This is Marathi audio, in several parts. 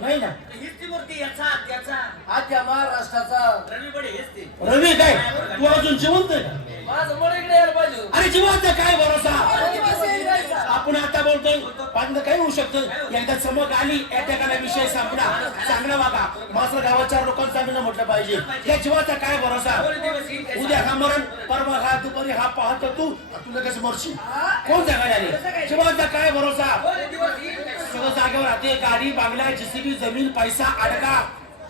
नाही ना. हीच ती मूर्ती याचा त्याचा आद्या महाराष्ट्राचा रवी बडे हेच ते. रवी काय तू अजून जिवंत आहे का? माझं मन इकडे यायला पाहिजे. अरे जिवंत काय भरोसा. दिवस येईल जायचा. आपण आता बोलतोय पाहिजे काही होऊ शकतं. एकदा चमक आली एखादा विषय संपला. चांगला वागा माझं गावाच्या लोकांना चांगलं म्हटलं पाहिजे. या जीवाचा काय भरोसा. उद्या हा मरण परवा हा दुपारी हा पाहतो तू लगेच मरशी. कोण जागा आले जीवाचा काय भरोसा. सगळं जागेवर राहते गाडी बांगला जेसीबी जमीन पैसा अडका.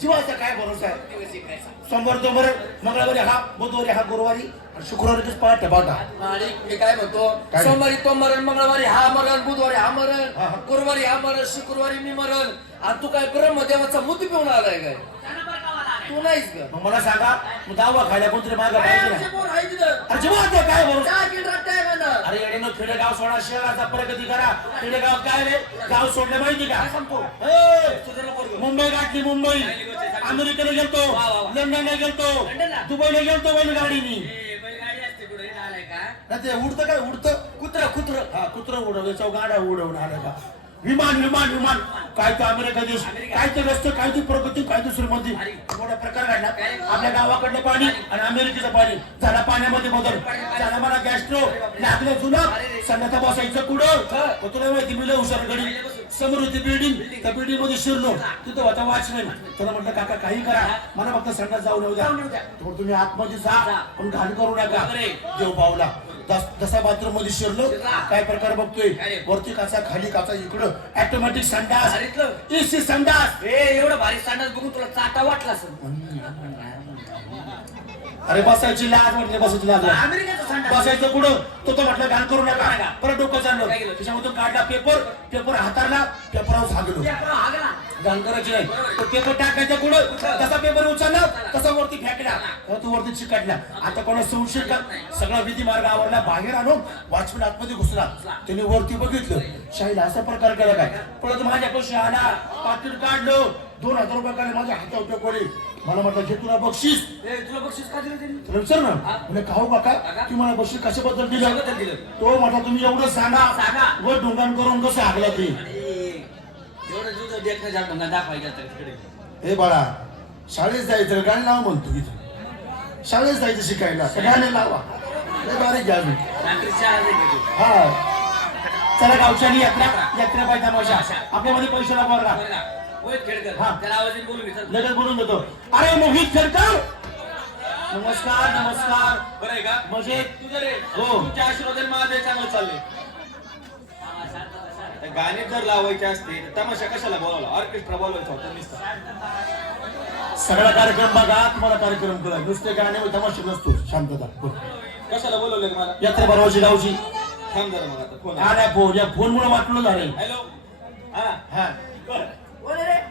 जीवाचा काय भरोसा आहे. सोमवार तो मरण मंगळवारी हा बुधवारी हा गुरुवारी शुक्रवारी पहाटे बाटा. आणि मी काय म्हणतो सोमवारी तो मरण मंगळवारी हा मरण बुधवारी हा मरण गुरुवारी हा मरण शुक्रवारी मी मरण. आणि तू काय ब्रह्मदेवाचा मूर्ती पिऊन आलाय काय. तू नाहीस का. मग मला सांगा मग दावा खायला कोणतरी मागं पाहिजे ना. अरे जीवाचा काय भरोसा. अरे येणं खेडेगाव सोडा शहराचा प्रगती करा. खेडेगाव काय रे गाव सोडलं माहिती का. मुंबई गाठली मुंबई अमेरिकेला गेलतो लंडनला गेलतो दुबईला गेलतो बैलगाडीनी. ते उडतं काय उडतं कुत्र कुत्र हा कुत्र उडव गाड्या उडवून आलं का. विमान विमान विमान काय तो अमेरिका देश काय ते रस्ते काय ती प्रगती काय दुसरी मध्ये मोठा प्रकार घडला. आपल्या गावाकडलं पाणी आणि अमेरिकेचं पाणी झाला पाण्यामध्ये बदल झाला. मला गॅस्ट्रो लागलं जुनं संध्याचा बसायचं कुठं तुला माहिती मिळलं हुशार गडी समोर होती बिल्डिंग त्या बिल्डिंग मध्ये शिरलो तिथं होता वॉचमॅन. त्याला म्हटलं काका काही करा मला फक्त संध्या जाऊ नये द्या. तुम्ही आतमध्ये जा पण घाण करू नका. देव पावला जसा बाथरूम मध्ये शिरलो काय प्रकार बघतोय वरती काचा खाली काचा इकडं ऑटोमॅटिक संडास एसी संडास. एवढं भारी संडास बघून तुला चाटा वाटला असेल. अरे बसायची लाज म्हटले बसायची लाज बसायचं पुढं तो म्हटलं घाण करू नका. परत डोकं चाललं त्याच्यामधून काढला पेपर पेपर हाताळला पेपरावर झागलो घाण करायची नाही. तो पेपर टाकायचा पुढं तसा पेपर उचलला तसा वरती फेकला तो वरती चिकटला. आता कोणा संशय का सगळा विधी मार्ग आवरला बाहेर आणून वॉचमॅन आतमध्ये घुसला. त्याने वरती बघितलं शाहीला असा प्रकार केला काय. परत माझ्या पैसे आला पाकिट काढलो 2000 रुपये काढले माझ्या हातावर टेकवले. मला म्हटलं घे तुला बक्षीस. तुला बक्षीस का दिलं त्यांनी. तुला विचार ना म्हणजे खाऊ काका की मला बक्षीस कशाबद्दल दिलं. तो म्हटलं तुम्ही एवढं सांगा वर ढुंगाण करून कसं हागला ते. हे बाळा शाळेत जायचं गाणी लावा म्हणतो इथं शाळेत जायचं शिकायला गाणे लावा बारीक घ्या हा. चला गावच्यानी यात्रा यात्रा पाहिजे तमाशा आपल्यामध्ये पैसे लागणार लगेच बोलून देतो. अरे मोहित खेळकर नमस्कार नमस्कार. बरं आहे का म्हणजे तुझं रे हो तुमच्या आशीर्वादाने माझे चांगलं चालले. गाणे जर लावायचे असते तर तमाशा कशाला बोलावला ऑर्केस्ट्रा बोलवायचा होता नुसता. सगळा कार्यक्रम बघा तुम्हाला कार्यक्रम करा नुसते गाणे तमाशा नसतो शांतता. कशाला बोलवलं मला यात्रा भरवायची गावची थांब जरा मग आता फोन आला फोन या फोन मुळे वाटलं झालं. हॅलो हा हा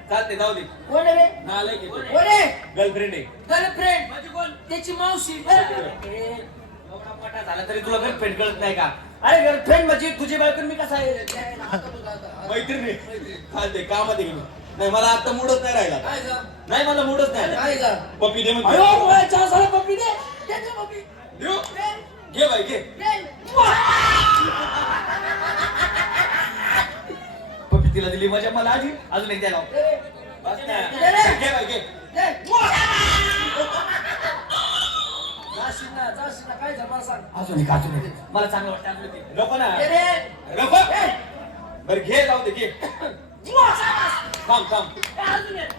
चालते जाऊ दे. कोण रे नालायक आहे तो. कोण आहे गर्लफ्रेंड आहे. गर्लफ्रेंड माझी कोण त्याची मावशी. पटा झाला तरी तुला गर्लफ्रेंड कळत नाही का. अरे गर्लफ्रेंड म्हणजे तुझी बायको मी कसा आहे. मैत्रिणी चालते कामात गेलो नाही मला आता मूडच नाही राहिला. नाही मला मूडच नाही. पप्पी दे म्हणते. पप्पी दे पप्पी देऊ घे बाई घे पप्पी तिला दिली माझ्या मला आधी अजून एक द्यायला. घे बाई घे. काय झालं सांग. अजून एक अजून एक. मला चांगलं वाटतं आपलं ते. नको ना नको बरं घे जाऊ दे घे. थांब थांब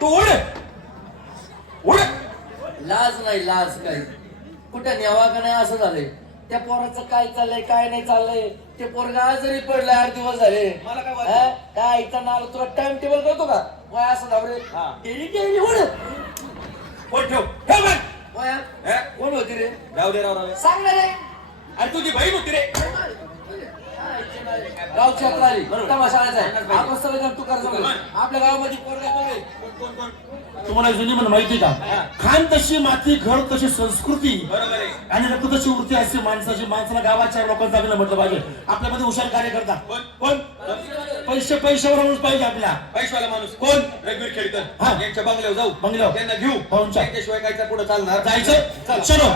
तू उड उड. लाज नाही लाज काही कुठं न्यावा का नाही असं झालंय. त्या पोराचं काय चाललंय काय नाही चाललंय. ते पोरगा आजारी पडलं 8 दिवस झाले. मला काय वाटतं काय इथं नाव तुला टाइम टेबल करतो का वय असं धावरे डेली उड कोण ठेव ठेव बघ. वया कोण होती रे जाऊ दे राव सांग ना रे. अरे तुझी बहीण होती रे. गावची यात्रा आली तमाशाळाचा आहे. आपण सगळेजण तू कर आपल्या गावामध्ये पोरगा तुम्हाला जुनी म्हणून माहिती का खान तशी माती घर तशी संस्कृती बरोबर आहे. आणि रक्त तशी वृत्ती असते माणसाची. माणसाला गावाच्या लोकांना चांगलं म्हटलं पाहिजे. आपल्यामध्ये हुशार कार्य करता कोण पैसे पैशावर पाहिजे आपल्या पैशावाला माणूस कोण रघुवीर खेळकर. हा. यांच्या बंगल्यावर जाऊ बंगल्यावर. त्यांना घेऊ पाहुणचार. त्यांच्याशिवाय काय पुढे चालणार जायचं चलो.